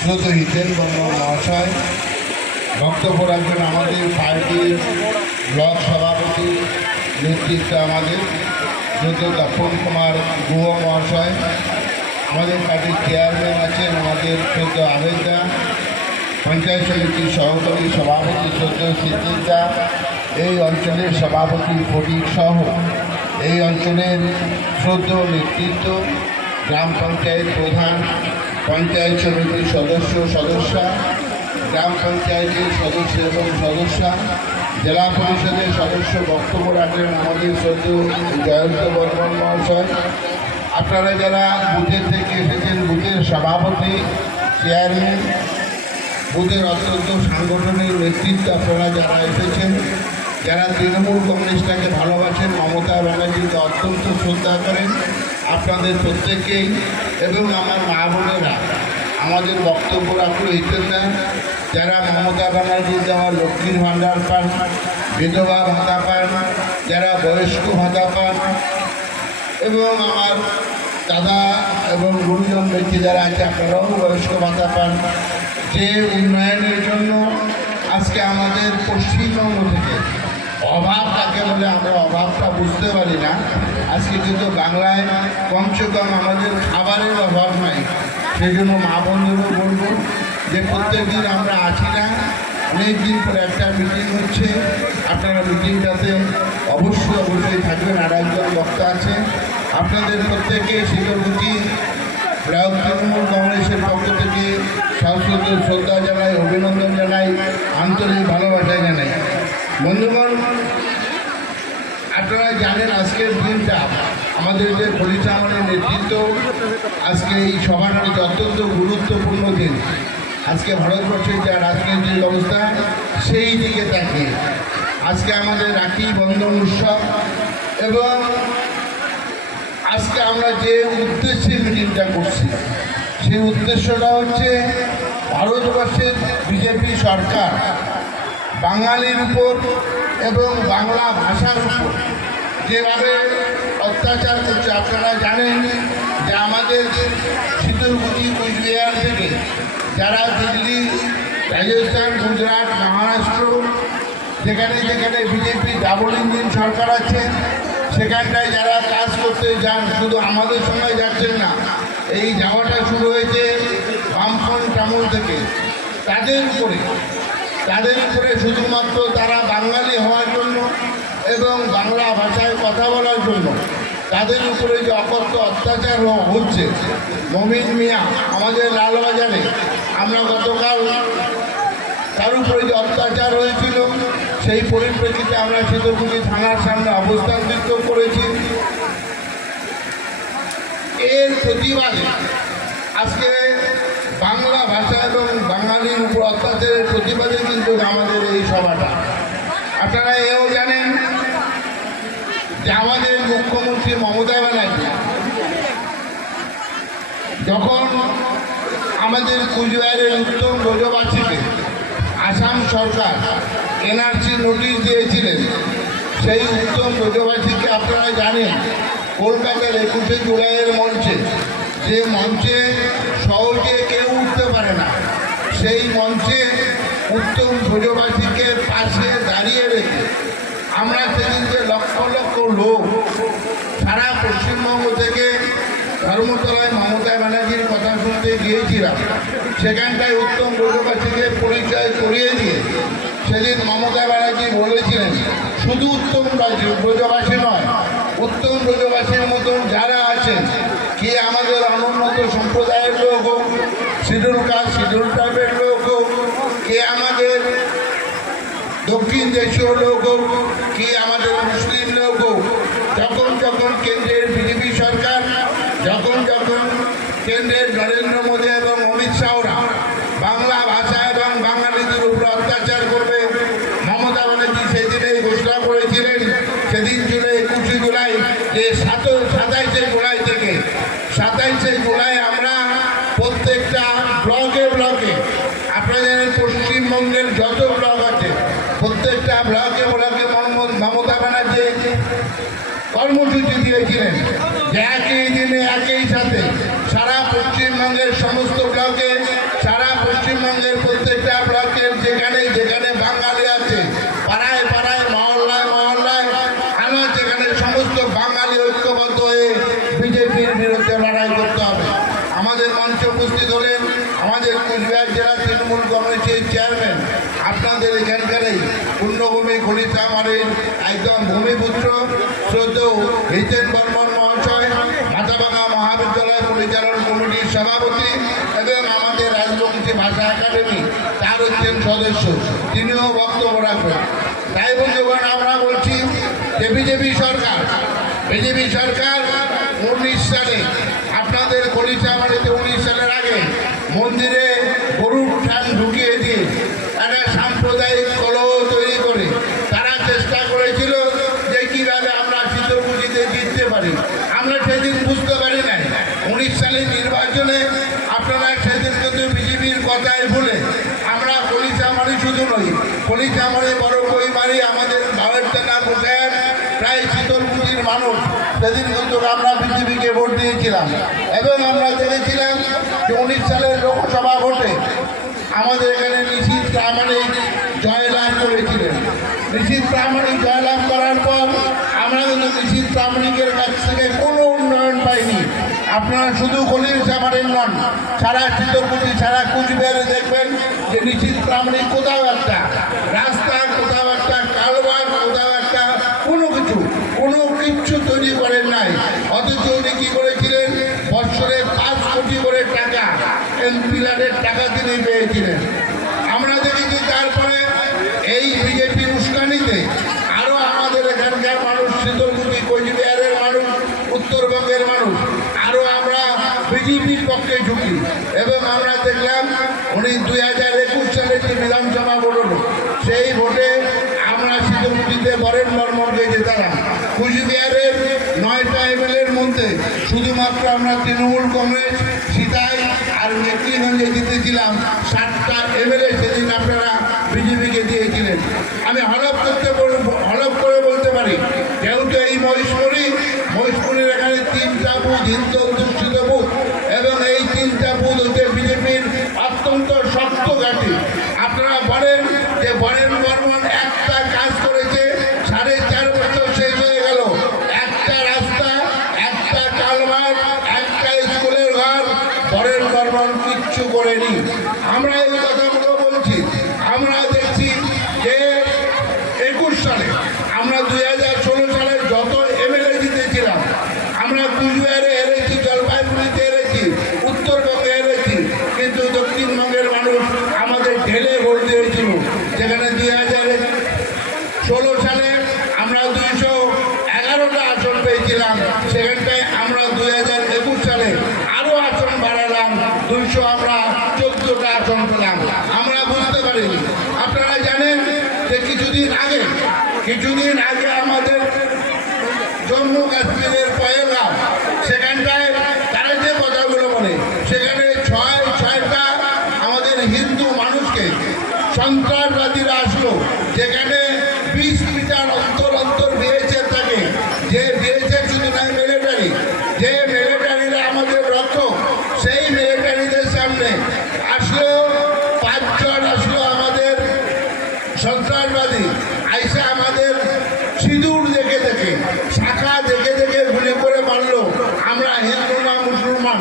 শ্রোত হিতেন বর্মন মহাশয় বক্তব্য রাখবেন আমাদের পার্টির ব্লক সভাপতি নেতৃত্বে আমাদের শ্রোত তপন কুমার গুহ মহাশয়, আমাদের পার্টির চেয়ারম্যান আছেন আমাদের শ্রোত আবেদা পঞ্চায়েত সমিতির সহকারী সভাপতি শ্রদ্ধ সিদ্দিকদা, এই অঞ্চলের সভাপতি ফটিক সহ এই অঞ্চলের শ্রদ্ধ নেতৃত্ব গ্রাম পঞ্চায়েত প্রধান পঞ্চায়েত সমিতির সদস্য, সদস্যা, গ্রাম পঞ্চায়েতের সদস্য এবং সদস্যা, জেলা পরিষদের সদস্য বক্তব্য রাখলেন আমাদের শ্রদ্ধ জয়ন্ত বর্মন মহাশয়। আপনারা যারা বুথের থেকে এসেছেন, বুথের সভাপতি চেয়ারম্যান বুথের অত্যন্ত সাংগঠনিক নেতৃত্ব আপনারা যারা এসেছেন যারা তৃণমূল কংগ্রেসটাকে ভালোবাসেন, মমতা ব্যানার্জিকে অত্যন্ত শ্রদ্ধা করেন, আপনাদের প্রত্যেকেই এবং আমার মা বোনেরা, আমাদের বক্তব্য রাখল হিতেন না যারা মমতা ব্যানার্জির দেওয়া লক্ষ্মীর ভাণ্ডার পান, বিধবা ভাতা পান, যারা বয়স্ক ভাতা পান, এবং আমার দাদা এবং গুরুজন ব্যক্তি যারা আছে, আপনারাও বয়স্ক ভাতা পান। যে উন্নয়নের জন্য আজকে আমাদের পশ্চিমবঙ্গ থেকে অভাব কাকে বলে আমরা অভাবটা বুঝতে পারি না? আজকে কিন্তু বাংলায় কমসে কম আমাদের খাবারের অভাব নাই। সেই জন্য মা বন্ধুরও বলব যে প্রত্যেক দিন আমরা আছি না। অনেক দিন পরে একটা মিটিং হচ্ছে। আপনারা মিটিংটাতে অবশ্যই অবশ্যই থাকবেন। আর একজন বক্তা আছে। আপনাদের প্রত্যেকে শিকরগুটি ব্লক তৃণমূল কংগ্রেসের পক্ষ থেকে সংস্কৃত শ্রদ্ধা জানাই, অভিনন্দন জানাই, আন্তরিক ভালোবাসা জানাই। বন্ধুগণ আপনারা জানেন আজকের দিনটা, আমাদের যে পরিচালনের নেতৃত্ব, আজকে এই সভাটা অত্যন্ত গুরুত্বপূর্ণ দিন। আজকে ভারতবর্ষের যা রাজনৈতিক অবস্থা, সেই দিকে তাকিয়ে। আজকে আমাদের রাখি বন্ধন উৎসব এবং আজকে আমরা যে উদ্দেশ্যে মিটিংটা করছি, সেই উদ্দেশ্যটা হচ্ছে ভারতবর্ষের বিজেপি সরকার বাঙালির উপর এবং বাংলা ভাষার উপর যেভাবে অত্যাচার করছে, আপনারা জানেন যে আমাদের যে শীতলকুচি কুচবিহার থেকে যারা দিল্লি, রাজস্থান, গুজরাট, মহারাষ্ট্র, যেখানে যেখানে বিজেপি ডাবল ইঞ্জিন সরকার আছে, সেখানটায় যারা কাজ করতে যান, শুধু আমাদের সঙ্গে যাচ্ছেন না, এই যাওয়াটা শুরু হয়েছে বামফ্রন্ট তৃণমূল থেকে। তাদের উপরে তাদের উপরে শুধুমাত্র তারা বাঙালি হওয়ার জন্য এবং বাংলা ভাষায় কথা বলার জন্য তাদের উপরে যে অকথ্য অত্যাচার হচ্ছে, মমিন মিয়া, আমাদের লালবাজারে, আমরা গতকাল তার উপরে যে অত্যাচার হয়েছিল, সেই পরিপ্রেক্ষিতে আমরা শীতলকুচি থানার সামনে অবস্থান বিক্ষোভ করেছি। এর প্রতিবাদে আজকে বাংলা ভাষা এবং বাঙালির উপর অত্যাচারের প্রতিবাদে কিন্তু আমাদের এই সভাটা। আপনারা এও জানেন যে আমাদের মুখ্যমন্ত্রী মমতা ব্যানার্জি যখন আমাদের কুচবিহারের উত্তম ব্রজবাসীকে আসাম সরকার এনআরসি নোটিশ দিয়েছিলেন, সেই উত্তম ব্রজবাসীকে আপনারা জানেন, কলকাতার একুশে জুলাইয়ের মঞ্চে। যে মঞ্চে সহজে কেউ উঠতে পারে না। সেই মঞ্চে উত্তম ব্রজবাসীকে পাশে দাঁড়িয়ে রেখে আমরা সেদিন যে লক্ষ লক্ষ লোক সারা পশ্চিমবঙ্গ থেকে ধর্মতলায় মমতা ব্যানার্জির কথা শুনতে গিয়েছিলাম, সেখানটায় উত্তম ব্রজবাসীকে পরিচয় করিয়ে দিয়ে সেদিন মমতা ব্যানার্জি বলেছিলেন, শুধু উত্তম ব্রজ- ব্রজবাসী নয়, উত্তম ব্রজবাসীর মতন যারা আছেন, কে আমাদের অনুন্নত সম্প্রদায়ের লোক হোক শিডিউল কাস্ট শিডিউল ট্রাইবের লোক হোক কে আমাদের দক্ষিণ দেশীয় লোক হোক কি আমাদের মুসলিম লোক হোক যখন যখন কেন্দ্রের বিজেপি সরকার, যখন যখন কেন্দ্রের নরেন্দ্র মোদী এবং অমিত শাহরা বাংলা ভাষা এবং বাঙালিদের উপর অত্যাচার করবে, মমতা ব্যানার্জি সেদিনেই ঘোষণা করেছিলেন, সেদিন ছিল একুশে জুলাই, যে সাত, সাতাইশে জুলাই পেয়েছিলেন একই দিনে, একই সাথে সারা পশ্চিমবঙ্গের সমস্ত ব্লকে, সারা পশ্চিমবঙ্গের প্রত্যেকটা ব্লকের যেখানে যেখানে বাঙালি আছে, পাড়ায় পাড়ায়, মহল্লায় মহল্লায় আমার যেখানে সমস্ত বাঙালি ঐক্যবদ্ধ হয়ে বিজেপির বিরুদ্ধে লড়াই করতে হবে। আমাদের মঞ্চ উপস্থিত হলে পূর্ণভূমি খনিতামারের একদম ভূমিপুত্র শ্রদ্ধেয় হিতেন বর্মন মহাশয়, মাথাভাঙা মহাবিদ্যালয় পরিচালন কমিটির সভাপতি এবং আমাদের রাজবংশী ভাষা একাডেমি, তার হচ্ছেন সদস্য। তিনিও বক্তব্য রাখবেন তাই বন্ধুগণ, আমরা বলছি, বিজেপি সরকার বিজেপি সরকার উনিশ সালে, আপনাদের কলিচাবাড়িতে উনিশ সালের আগে মন্দিরে গরুর ঠান ঢুকিয়ে দিয়ে একটা সাম্প্রদায়িক কলহ তৈরি করে তারা চেষ্টা করেছিল যে কীভাবে আমরা শীতলকুচিতে জিততে পারি আমরা সেদিন বুঝতে পারি নাই উনিশ সালের নির্বাচনে আপনারা সেদিন কিন্তু বিজেপির কথায় ভুলে আমরা কলিচামারি শুধু নই কলিচামারি বড় কইমারি আমাদের ভারত টানা কোথায় প্রায় মানুষ সেদিন কিন্তু আমরা বিজেপিকে ভোট দিয়েছিলাম, এবং আমরা দেখেছিলাম যে উনিশ সালের লোকসভা ভোটে আমাদের এখানে নিশীত প্রামাণিক জয়লাভ করেছিলেন। নিশীত প্রামাণিক জয়লাভ করার পর আমরা কিন্তু নিশীত প্রামাণিকের কাছ থেকে কোনো উন্নয়ন পাইনি। আপনারা শুধু কলির সামারের নন, সারা শীতলকুচি সারা কুচবিহারে দেখবেন যে নিশীত প্রামাণিক কোথাও একটা রাস্তা কোথাও একটা কারবার কোথাও একটা কোনো কিছু কোনো কিচ্ছু তৈরি করেন নাই অথচ উনি কি করেছিলেন বছরে পাঁচ কোটি করে টাকা এমপিলারের টাকা তিনি পেয়েছিলেন আমরা দেখেছি তারপরে এই বিজেপি উস্কানিতে আরও আমাদের এখানকার মানুষ শীতলকুচি কোচবিহারের মানুষ, উত্তরবঙ্গের মানুষ আরও আমরা বিজেপির পক্ষে ঝুঁকি। এবং আমরা দেখলাম উনি দুই হাজার একুশ সালে যে বিধানসভা ভোট হলো, সেই ভোটে আমরা শীতলকুচিতে বরেন বর্মনকে জেতালাম কুচবিহারের নয়টা এমএলএর মধ্যে শুধুমাত্র আমরা তৃণমূল কংগ্রেস, সিতাই আর মেকলিগঞ্জে জিতেছিলাম সাতটা এমএলএ সেদিন আপনারা বিজেপিকে দিয়েছিলেন। আমি হলফ করতে হলফ করে বলতে পারি, যেহেতু এই মহেশপুরি মহেশপুরের এখানে তিনটা বুথ, হিন্দু অধ্যুষিত বুথ, এবং এই তিনটা বুথ হচ্ছে বিজেপির অত্যন্ত শক্ত ঘাঁটি। আপনারা বলেন যে বরেন বর্মন একটা কাজ করেছে, সাড়ে চার বছর শেষ হয়ে গেল। একটা রাস্তা, একটা কালভার, একটা স্কুলের ঘর বরেন কর্মণ কিচ্ছু করেনি। আমরা এই কথাগুলো বলছি আমরা দেখছি যে একুশ সালে আমরা দুই হাজার ষোলো সালে যত এমএলএ জিতেছিলাম আমরা কুচবিহারে হেরেছি জলপাইগুড়িতে হেরেছি উত্তরবঙ্গে হেরেছি কিন্তু দক্ষিণবঙ্গের মানুষ আমাদের ঢেলে ভোট দিয়েছিল যেখানে দুই হাজার ষোলো সালে আমরা দুইশো এগারোটা আসন পেয়েছিলাম সেখানটায় আমরা দুই হাজার একুশ সালে আরও আসন বাড়ালাম দুইশো আমরা চোদ্দোটা আসন পেলাম আমরা বুঝতে পারিনি আপনারা জানেন যে কিছুদিন আগে কিছুদিন আগে আমাদের জম্মু কাশ্মীরের পয়েলগাঁও সেখানটায় তারা যে কথাগুলো বলে, সেখানে ছয়, ছয়টা আমাদের হিন্দু মানুষকে সন্ত্রাসবাদীরা আসলো, যেখানে বিশ মিটার অন্তর অন্তর বিএসএফ থাকে যে বিএসএফ শুধু নয় মিলিটারি যে মিলিটারিরা আমাদের রক্ষক সেই মিলিটারিদের সামনে আসলো পাঁচজন আসলো আমাদের সন্ত্রাসবাদী আইসা আমাদের সিঁদুর দেখে দেখে শাখা দেখে দেখে গুলি করে মারলো আমরা হিন্দু না মুসলমান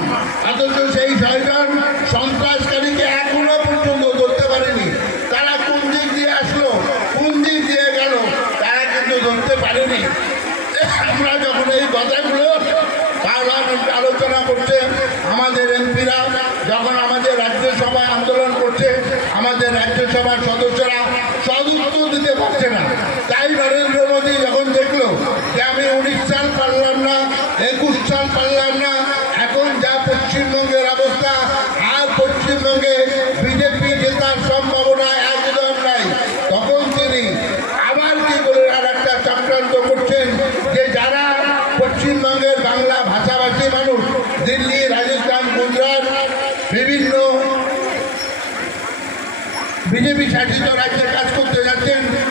অথচ সেই ছয়জন সন্ত্রাসকারীকে এখনও পর্যন্ত ধরতে পারেনি। তারা কোন দিক দিয়ে আসলো, কোন দিক দিয়ে গেল, তারা কিন্তু ধরতে পারেনি। আমরা যখন এই কথাগুলো পার্লামেন্টে আলোচনা করছে আমাদের এমপিরা যখন আমাদের রাজ্যসভায় আন্দোলন করছে আমাদের রাজ্যসভার সদস্যরা সদুত্তর দিতে পারছে না তাই নরেন্দ্র মোদী যখন দেখল যে আমি উনিশ সাল পারলাম না একুশ সাল পারলাম না এখন যা পশ্চিমবঙ্গের অবস্থা আর পশ্চিমবঙ্গে বিজেপি জেতার সম্ভাবনা একদম নাই তখন তিনি আবার কি করে আর একটা চক্রান্ত করছেন যে যারা পশ্চিমবঙ্গের বাংলা ভাষাভাষী মানুষ দিল্লি রাজস্থান গুজরাট বিভিন্ন বিজেপি শাসিত রাজ্যে কাজ করতে যাচ্ছেন